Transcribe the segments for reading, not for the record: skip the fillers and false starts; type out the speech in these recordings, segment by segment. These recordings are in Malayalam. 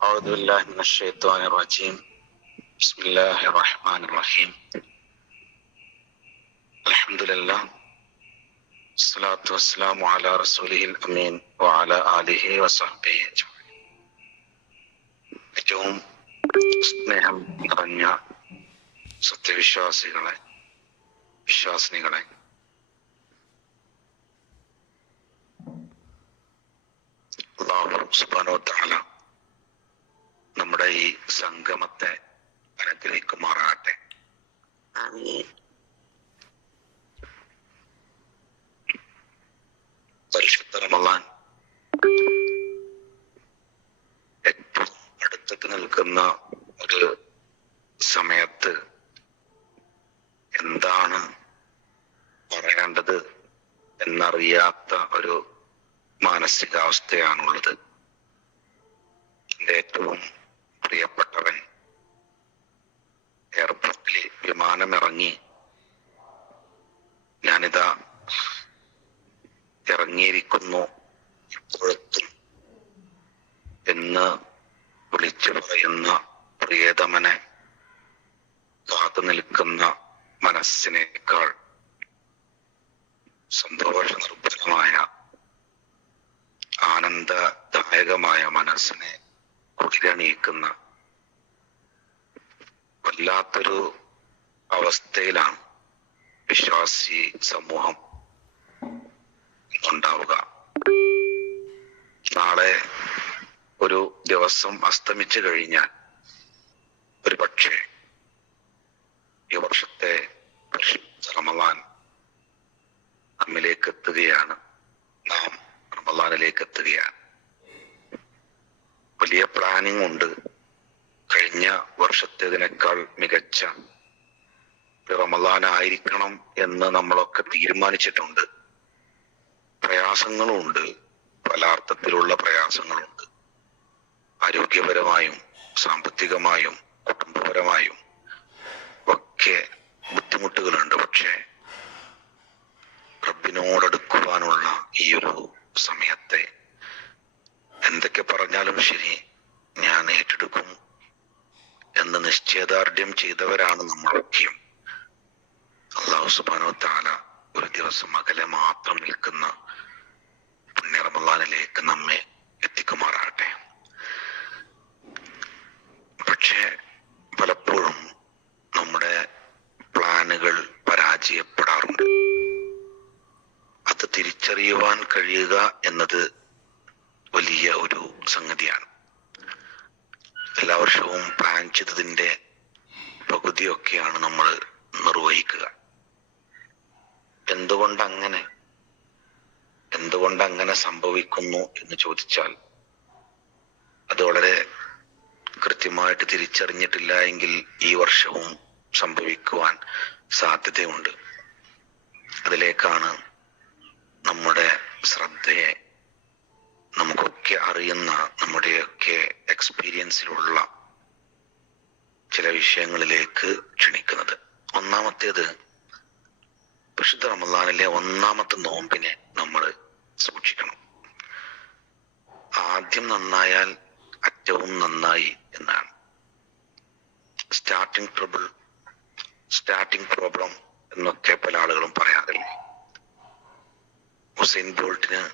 أعوذ بالله من الشيطان الرجيم. بسم الله الرحمن الرحيم. الحمد لله الصلاة والسلام على رسوله الأمين وعلى آله وصحبه أجمعين. ഏറ്റവും സ്നേഹം നിറഞ്ഞ സത്യവിശ്വാസികളെ, വിശ്വാസിനികളെ, അല്ലാഹു സുബ്ഹാനഹു വ തആല നമ്മുടെ ഈ സംഗമത്തെ അനുഗ്രഹിക്കുമാറാകട്ടെ. പരിശുദ്ധ റമളാൻ ഏറ്റവും അടുത്തേക്ക് നിൽക്കുന്ന ഒരു സമയത്ത് എന്താണ് പറയേണ്ടത് എന്നറിയാത്ത ഒരു മാനസികാവസ്ഥയാണുള്ളത്. എന്റെ ഏറ്റവും പ്രിയപ്പെട്ടവൻ എയർപോർട്ടിൽ വിമാനമിറങ്ങി, ഞാനിതാ ഇറങ്ങിയിരിക്കുന്നു, ഇപ്പോഴെത്തും എന്ന് വിളിച്ചു പറയുന്ന പ്രിയതമനെ കാത്തു നിൽക്കുന്ന മനസ്സിനേക്കാൾ സന്തോഷ നിർഭരമായ ആനന്ദദായകമായ മനസ്സിനെ കുളിരണിയിക്കുന്ന വല്ലാത്തൊരു അവസ്ഥയിലാണ് വിശ്വാസി സമൂഹം ഉണ്ടാവുക. നാളെ ഒരു ദിവസം അസ്തമിച്ചു കഴിഞ്ഞാൽ ഒരു പക്ഷേ ഈ വർഷത്തെ റമളാൻ നമ്മിലേക്ക് എത്തുകയാണ്. നാം റമളാനിലേക്ക് എത്തുകയാണ്. വലിയ പ്ലാനിങ് ഉണ്ട്. കഴിഞ്ഞ വർഷത്തേതിനേക്കാൾ മികച്ച റമളാൻ ആയിരിക്കണം എന്ന് നമ്മളൊക്കെ തീരുമാനിച്ചിട്ടുണ്ട്. പ്രയാസങ്ങളുമുണ്ട്, പല അർത്ഥത്തിലുള്ള പ്രയാസങ്ങളുണ്ട്. ആരോഗ്യപരമായും സാമ്പത്തികമായും കുടുംബപരമായും ഒക്കെ ബുദ്ധിമുട്ടുകളുണ്ട്. പക്ഷേ റബ്ബിനോടടുക്കുവാനുള്ള ഈ ഒരു സമയത്തെ എന്തൊക്കെ പറഞ്ഞാലും ശരി, ഞാൻ ഏറ്റെടുക്കും എന്ന് നിശ്ചയദാർഢ്യം ചെയ്തവരാണ് നമ്മളൊക്കെയും. അല്ലാഹു സുബ്ഹാനഹു വ തആല ഒരു ദിവസം അകലെ മാത്രം നിൽക്കുന്ന പുണ്യ റമളാനിലേക്ക് നമ്മെ എത്തിക്കുമാറാകട്ടെ. പക്ഷേ പലപ്പോഴും നമ്മുടെ പ്ലാനുകൾ പരാജയപ്പെടാറുണ്ട്. അത് തിരിച്ചറിയുവാൻ കഴിയുക എന്നത് വലിയ ഒരു സംഗതിയാണ്. എല്ലാ വർഷവും പ്ലാൻ ചെയ്തതിന്റെ പകുതിയൊക്കെയാണ് നമ്മൾ നിർവഹിക്കുക. എന്തുകൊണ്ടങ്ങനെ സംഭവിക്കുന്നു എന്ന് ചോദിച്ചാൽ അത് വളരെ കൃത്യമായിട്ട് തിരിച്ചറിഞ്ഞിട്ടില്ല എങ്കിൽ ഈ വർഷവും സംഭവിക്കുവാൻ സാധ്യതയുണ്ട്. അതിലേക്കാണ് നമ്മുടെ ശ്രദ്ധയെ നമുക്കൊക്കെ അറിയുന്ന, നമ്മുടെയൊക്കെ എക്സ്പീരിയൻസിലുള്ള ചില വിഷയങ്ങളിലേക്ക് ക്ഷണിക്കുന്നത്. ഒന്നാമത്തേത്, വിശുദ്ധ റമളാനിലെ ഒന്നാമത്തെ നോമ്പിനെ നമ്മൾ സൂക്ഷിക്കണം. ആദ്യം നന്നായാൽ അറ്റവും നന്നായി എന്നാണ്. സ്റ്റാർട്ടിംഗ് പ്രോബ്ലം എന്നൊക്കെ പല ആളുകളും പറയാറില്ലേ. ഉസൈൻ ബോൾട്ടിന്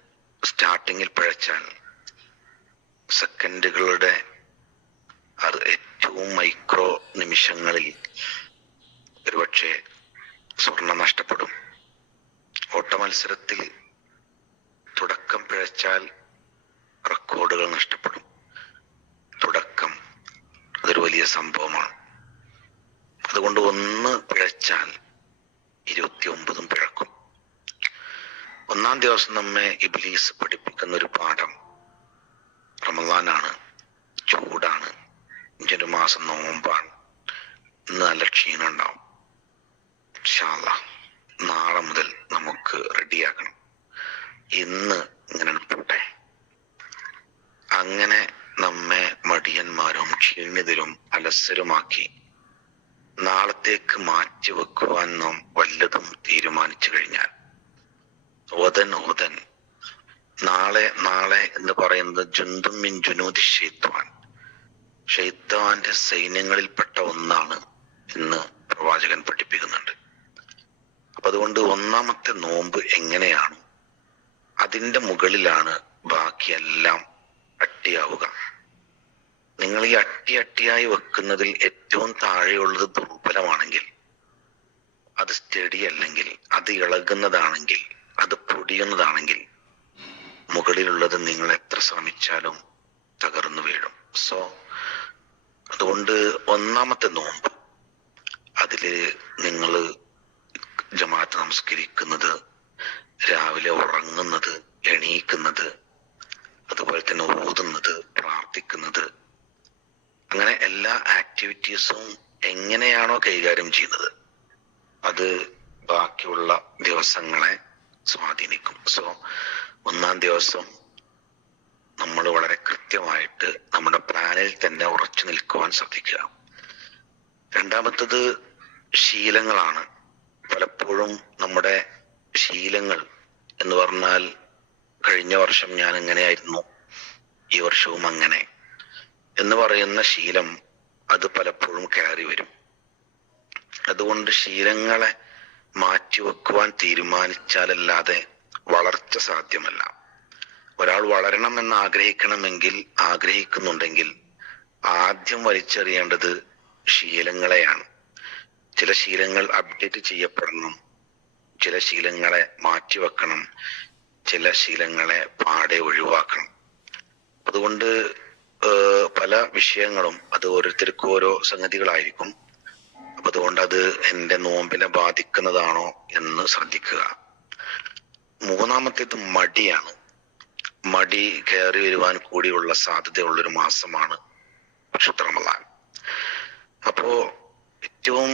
സ്റ്റാർട്ടിങ്ങിൽ പിഴച്ചാൽ സെക്കൻഡുകളുടെ ഏറ്റവും മൈക്രോ നിമിഷങ്ങളിൽ ഒരുപക്ഷെ സ്വർണം നഷ്ടപ്പെടും. ഓട്ടമത്സരത്തിൽ തുടക്കം പിഴച്ചാൽ റെക്കോർഡുകൾ നഷ്ടപ്പെടും. തുടക്കം അതൊരു വലിയ സംഭവമാണ്. അതുകൊണ്ട് ഒന്ന് പിഴച്ചാൽ 29 പിഴക്കും. ഒന്നാം ദിവസം നമ്മെ ഇബ്ലീസ് പഠിപ്പിക്കുന്ന ഒരു പാഠം റമളാനാണ്, ചൂടാണ്, ജനുമാസം നോമ്പാണ്, ഇന്ന് നല്ല ക്ഷീണം ഉണ്ടാവും. ഇൻഷാ അല്ലാഹ് നാളെ മുതൽ നമുക്ക് റെഡിയാക്കണം, ഇന്ന് ഇങ്ങനെ പോട്ടെ. അങ്ങനെ നമ്മെ മടിയന്മാരും ക്ഷീണിതരും അലസരുമാക്കി നാളത്തേക്ക് മാറ്റിവെക്കുവാൻ നാം വല്ലതും തീരുമാനിച്ചു കഴിഞ്ഞാൽ നാളെ എന്ന് പറയുന്നത് ജുന്ദും മിൻ ജുനൂദി ശൈത്വാൻ, ഷൈത്താന്റെ സൈന്യങ്ങളിൽപ്പെട്ട ഒന്നാണ് എന്ന് പ്രവാചകൻ പഠിപ്പിക്കുന്നുണ്ട്. അപ്പൊ അതുകൊണ്ട് ഒന്നാമത്തെ നോമ്പ് എങ്ങനെയാണ്, അതിന്റെ മുകളിലാണ് ബാക്കിയെല്ലാം അട്ടിയാവുക. നിങ്ങൾ ഈ അട്ടിയായി വെക്കുന്നതിൽ ഏറ്റവും താഴെയുള്ളത് ദുർബലമാണെങ്കിൽ, അത് സ്റ്റഡി അല്ലെങ്കിൽ, അത് ഇളകുന്നതാണെങ്കിൽ, അത് പൊടിയുന്നതാണെങ്കിൽ, മുകളിലുള്ളത് നിങ്ങൾ എത്ര ശ്രമിച്ചാലും തകർന്നു വീഴും. സോ അതുകൊണ്ട് ഒന്നാമത്തെ നോമ്പ്, അതില് നിങ്ങൾ ജമാഅത്ത് നമസ്കരിക്കുന്നത്, രാവിലെ ഉറങ്ങുന്നത്, എണീക്കുന്നത്, അതുപോലെ തന്നെ ഓതുന്നത്, പ്രാർത്ഥിക്കുന്നത്, അങ്ങനെ എല്ലാ ആക്ടിവിറ്റീസും എങ്ങനെയാണോ കൈകാര്യം ചെയ്യുന്നത് അത് ബാക്കിയുള്ള ദിവസങ്ങളെ സ്വാധീനിക്കും. സോ ഒന്നാം ദിവസം നമ്മൾ വളരെ കൃത്യമായിട്ട് നമ്മുടെ പ്ലാനിൽ തന്നെ ഉറച്ചു നിൽക്കുവാൻ ശ്രദ്ധിക്കുക. രണ്ടാമത്തത് ശീലങ്ങളാണ്. പലപ്പോഴും നമ്മുടെ ശീലങ്ങൾ എന്ന് പറഞ്ഞാൽ, കഴിഞ്ഞ വർഷം ഞാൻ എങ്ങനെയായിരുന്നു, ഈ വർഷവും അങ്ങനെ എന്ന് പറയുന്ന ശീലം, അത് പലപ്പോഴും കയറി വരും. അതുകൊണ്ട് ശീലങ്ങളെ മാറ്റിവെക്കുവാൻ തീരുമാനിച്ചാലല്ലാതെ വളർച്ച സാധ്യമല്ല. ഒരാൾ വളരണം എന്ന് ആഗ്രഹിക്കുന്നുണ്ടെങ്കിൽ ആദ്യം വലിച്ചെറിയേണ്ടത് ശീലങ്ങളെയാണ്. ചില ശീലങ്ങൾ അപ്ഡേറ്റ് ചെയ്യപ്പെടണം, ചില ശീലങ്ങളെ മാറ്റിവെക്കണം, ചില ശീലങ്ങളെ പാടെ ഒഴിവാക്കണം. അതുകൊണ്ട് പല വിഷയങ്ങളും അത് ഓരോരുത്തർക്കും ഓരോ സംഗതികളായിരിക്കും. അപ്പൊ അതുകൊണ്ട് അത് എന്റെ നോമ്പിനെ ബാധിക്കുന്നതാണോ എന്ന് ശ്രദ്ധിക്കുക. മൂന്നാമത്തേത് മടിയാണ്. മടി കയറി വരുവാൻ കൂടിയുള്ള സാധ്യതയുള്ളൊരു മാസമാണ് പരിശുദ്ധ റമളാൻ. അപ്പോ ഏറ്റവും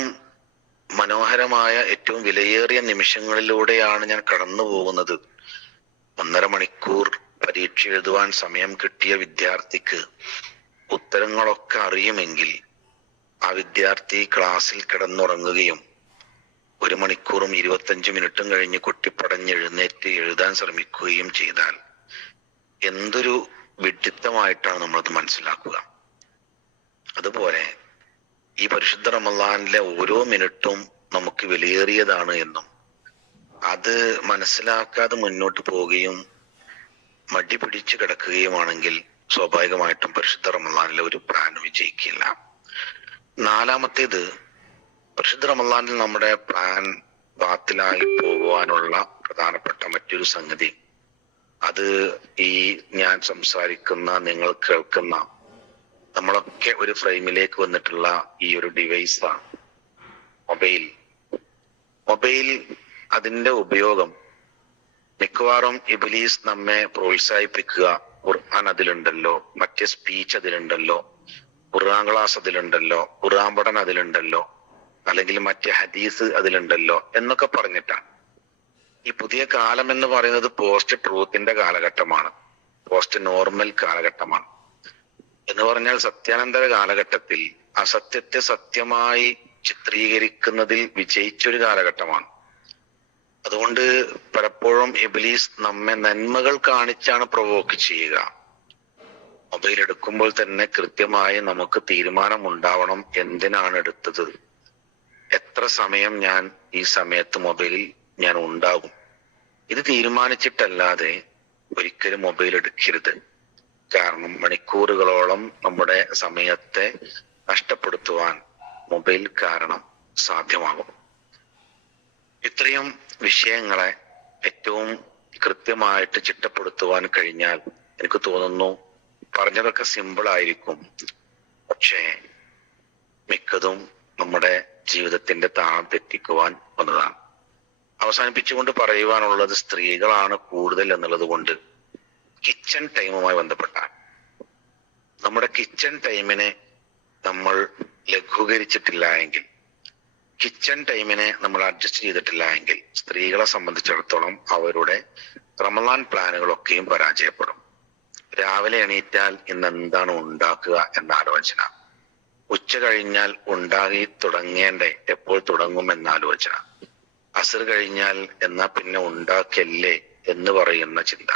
മനോഹരമായ, ഏറ്റവും വിലയേറിയ നിമിഷങ്ങളിലൂടെയാണ് ഞാൻ കടന്നു പോകുന്നത്. 1.5 മണിക്കൂർ പരീക്ഷ എഴുതുവാൻ സമയം കിട്ടിയ വിദ്യാർത്ഥിക്ക് ഉത്തരങ്ങളൊക്കെ അറിയുമെങ്കിൽ ആ വിദ്യാർത്ഥി ക്ലാസ്സിൽ കിടന്നുറങ്ങുകയും 1 മണിക്കൂറും 25 മിനിറ്റും കഴിഞ്ഞ് കൊട്ടിപ്പടഞ്ഞ് എഴുന്നേറ്റ് എഴുതാൻ ശ്രമിക്കുകയും ചെയ്താൽ എന്തൊരു വിഡ്ഢിത്തമായിട്ടാണ് നമ്മളത് മനസ്സിലാക്കുക. അതുപോലെ ഈ പരിശുദ്ധ റമളാനിലെ ഓരോ മിനിറ്റും നമുക്ക് വിലയേറിയതാണ് എന്നും അത് മനസ്സിലാക്കാതെ മുന്നോട്ട് പോവുകയും മടി പിടിച്ചു കിടക്കുകയുമാണെങ്കിൽ സ്വാഭാവികമായിട്ടും പരിശുദ്ധ റമളാനിലെ ഒരു പ്ലാൻ വിജയിക്കില്ല. നാലാമത്തേത്, പരിശുദ്ധ റമളാനിൽ നമ്മുടെ പ്ലാൻ ബാത്തിലായി പോകുവാനുള്ള പ്രധാനപ്പെട്ട മറ്റൊരു സംഗതി, അത് ഈ ഞാൻ സംസാരിക്കുന്ന, നിങ്ങൾ കേൾക്കുന്ന, നമ്മളൊക്കെ ഒരു ഫ്രെയിമിലേക്ക് വന്നിട്ടുള്ള ഈ ഒരു ഡിവൈസാണ് മൊബൈൽ. അതിന്റെ ഉപയോഗം മിക്കവാറും ഇബ്ലീസ് നമ്മെ പ്രോത്സാഹിപ്പിക്കുക, ഖുർആൻ അതിലുണ്ടല്ലോ, മറ്റേ സ്പീച്ച് അതിലുണ്ടല്ലോ, ഖുർആൻ ക്ലാസ് അതിലുണ്ടല്ലോ, ഖുർആൻ പഠനം അതിലുണ്ടല്ലോ, അല്ലെങ്കിൽ മറ്റേ ഹദീസ് അതിലുണ്ടല്ലോ എന്നൊക്കെ പറഞ്ഞിട്ടാണ്. ഈ പുതിയ കാലം എന്ന് പറയുന്നത് പോസ്റ്റ് ട്രൂത്തിന്റെ കാലഘട്ടമാണ്, പോസ്റ്റ് നോർമൽ കാലഘട്ടമാണ്. എന്ന് പറഞ്ഞാൽ സത്യാനന്തര കാലഘട്ടത്തിൽ അസത്യത്തെ സത്യമായി ചിത്രീകരിക്കുന്നതിൽ വിജയിച്ചൊരു കാലഘട്ടമാണ്. അതുകൊണ്ട് പലപ്പോഴും ഇബ്ലീസ് നമ്മെ നന്മകൾ കാണിച്ചാണ് പ്രൊവോക്ക് ചെയ്യുക. മൊബൈൽ എടുക്കുമ്പോൾ തന്നെ കൃത്യമായി നമുക്ക് തീരുമാനം ഉണ്ടാവണം, എന്തിനാണ് എടുത്തത്, എത്ര സമയം ഞാൻ ഈ സമയത്ത് മൊബൈലിൽ ഞാൻ ഉണ്ടാകും. ഇത് തീരുമാനിച്ചിട്ടല്ലാതെ ഒരിക്കലും മൊബൈൽ എടുക്കരുത്. കാരണം മണിക്കൂറുകളോളം നമ്മുടെ സമയത്തെ നഷ്ടപ്പെടുത്തുവാൻ മൊബൈൽ കാരണം സാധ്യമാകും. ഇത്രയും വിഷയങ്ങളെ ഏറ്റവും കൃത്യമായിട്ട് ചിട്ടപ്പെടുത്തുവാൻ കഴിഞ്ഞാൽ എനിക്ക് തോന്നുന്നു പറഞ്ഞതൊക്കെ സിമ്പിൾ ആയിരിക്കും, പക്ഷേ മിക്കതും നമ്മുടെ ജീവിതത്തിന്റെ താളം തെറ്റിക്കുവാൻ വന്നതാണ്. അവസാനിപ്പിച്ചുകൊണ്ട് പറയുവാനുള്ളത്, സ്ത്രീകളാണ് കൂടുതൽ എന്നുള്ളത് കൊണ്ട് കിച്ചൺ ടൈമുമായി ബന്ധപ്പെട്ടാണ്. നമ്മുടെ കിച്ചൺ ടൈമിനെ നമ്മൾ ലഘൂകരിച്ചിട്ടില്ല എങ്കിൽ, കിച്ചൺ ടൈമിനെ നമ്മൾ അഡ്ജസ്റ്റ് ചെയ്തിട്ടില്ല എങ്കിൽ സ്ത്രീകളെ സംബന്ധിച്ചിടത്തോളം അവരുടെ റമളാൻ പ്ലാനുകളൊക്കെയും പരാജയപ്പെടും. രാവിലെ എണീറ്റാൽ ഇന്ന് എന്താണ് ഉണ്ടാക്കുക എന്ന ആലോചന, ഉച്ച കഴിഞ്ഞാൽ ഉണ്ടാക്കി തുടങ്ങേണ്ടേ എപ്പോൾ തുടങ്ങും എന്ന ആലോചന, അസർ കഴിഞ്ഞാൽ എന്നാ പിന്നെ ഉണ്ടാക്കല്ലേ എന്ന് പറയുന്ന ചിന്ത,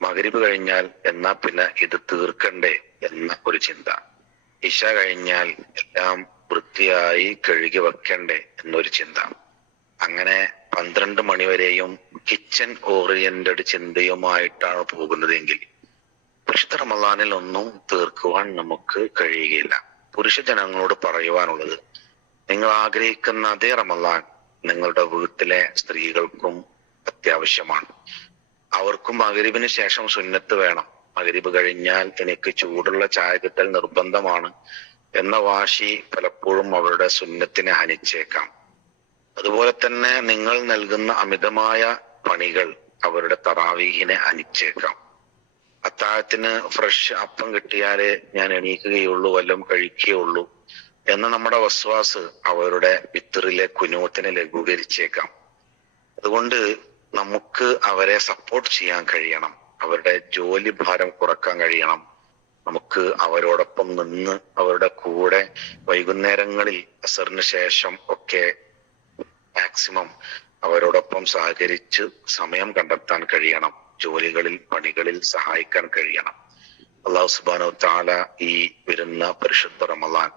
മഗ്‌രിബ് കഴിഞ്ഞാൽ എന്നാ പിന്നെ ഇത് തീർക്കണ്ടേ എന്ന ഒരു ചിന്ത, ഇശ കഴിഞ്ഞാൽ എല്ലാം വൃത്തിയായി കഴുകി വെക്കണ്ടേ എന്നൊരു ചിന്ത. അങ്ങനെ 12 മണിവരെയും കിച്ചൺ ഓറിയന്റഡ് ചിന്തയുമായിട്ടാണ് പോകുന്നതെങ്കിൽ പരിശുദ്ധ റമദാനിൽ ഒന്നും തീർക്കുവാൻ നമുക്ക് കഴിയുകയില്ല. പുരുഷ ജനങ്ങളോട് പറയുവാനുള്ളത്, നിങ്ങൾ ആഗ്രഹിക്കുന്ന അതേ റമദാൻ നിങ്ങളുടെ വീട്ടിലെ സ്ത്രീകൾക്കും അത്യാവശ്യമാണ്. അവർക്കും മഗ്‌രിബിന് ശേഷം സുന്നത്ത് വേണം. മഗ്‌രിബ് കഴിഞ്ഞാൽ എനിക്ക് ചൂടുള്ള ചായ കിട്ടൽ നിർബന്ധമാണ് എന്ന വാശി പലപ്പോഴും അവരുടെ സുന്നത്തിനെ ഹനിച്ചേക്കാം. അതുപോലെ തന്നെ നിങ്ങൾ നൽകുന്ന അമിതമായ പണികൾ അവരുടെ തറാവീഹിനെ ഹനിച്ചേക്കാം. അത്താഴത്തിന് ഫ്രഷ് അപ്പം കിട്ടിയാലേ ഞാൻ എണീക്കുകയുള്ളൂ, വല്ലതും കഴിക്കുകയുള്ളൂ എന്ന നമ്മുടെ വസ്വാസ് അവരുടെ വിത്തറിലെ കുനൂത്തിനെ ലഘൂകരിച്ചേക്കാം. അതുകൊണ്ട് നമുക്ക് അവരെ സപ്പോർട്ട് ചെയ്യാൻ കഴിയണം, അവരുടെ ജോലി ഭാരം കുറക്കാൻ കഴിയണം. നമുക്ക് അവരോടൊപ്പം നിന്ന് അവരുടെ കൂടെ വൈകുന്നേരങ്ങളിൽ അസറിന് ശേഷം ഒക്കെ മാക്സിമം അവരോടൊപ്പം സഹകരിച്ച് സമയം കണ്ടെത്താൻ കഴിയണം. ജോലികളിൽ പണികളിൽ സഹായിക്കാൻ കഴിയണം. അല്ലാഹു സുബ്ഹാനഹു വ തആല ഈ വരുന്ന പരിശുദ്ധ റമദാൻ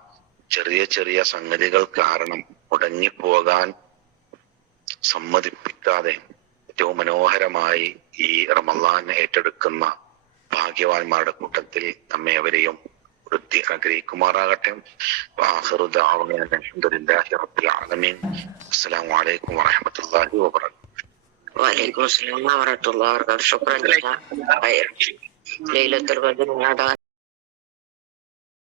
ചെറിയ ചെറിയ സംഗതികൾ കാരണം മുടങ്ങിപ്പോകാൻ സമ്മതിപ്പിക്കാതെ ഏറ്റവും മനോഹരമായി ഈ റമദാൻ ഏറ്റെടുക്കുന്ന ഭാഗ്യവാന്മാരുടെ കൂട്ടത്തിൽ നമ്മെ അവരെയും വൃത്തി അനുഗ്രഹിക്കുമാറാകട്ടെ. വആഖിറു ദഅവാനാ അൽഹംദുലില്ലാഹി റബ്ബിൽ ആലമീൻ. അസ്സലാമു അലൈക്കും വറഹ്മത്തുള്ളാഹി വബറകാതുഹു. വഅലൈക്കും അസ്സലാം വറഹ്മത്തുള്ളാഹി വബറകാതുഹു. ശുക്രൻ ജസാ ഖൈർ. ലൈലത്തുൽ ഖദ്ർ